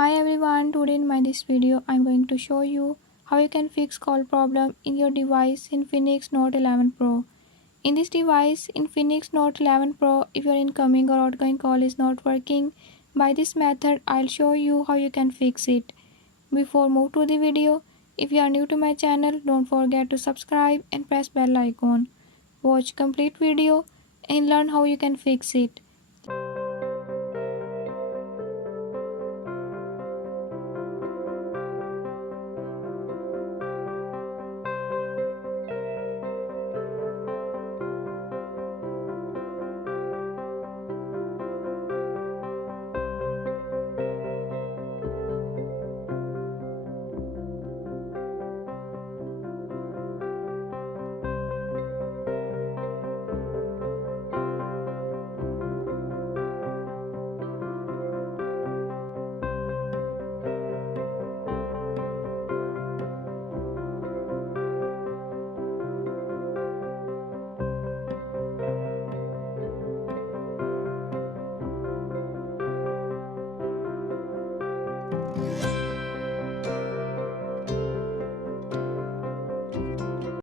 Hi everyone, today in my this video I'm going to show you how you can fix call problem in your device Infinix Note 11 Pro. In this device Infinix Note 11 Pro, if your incoming or outgoing call is not working, by this method I'll show you how you can fix it. Before move to the video, if you are new to my channel, don't forget to subscribe and press bell icon. Watch complete video and learn how you can fix it.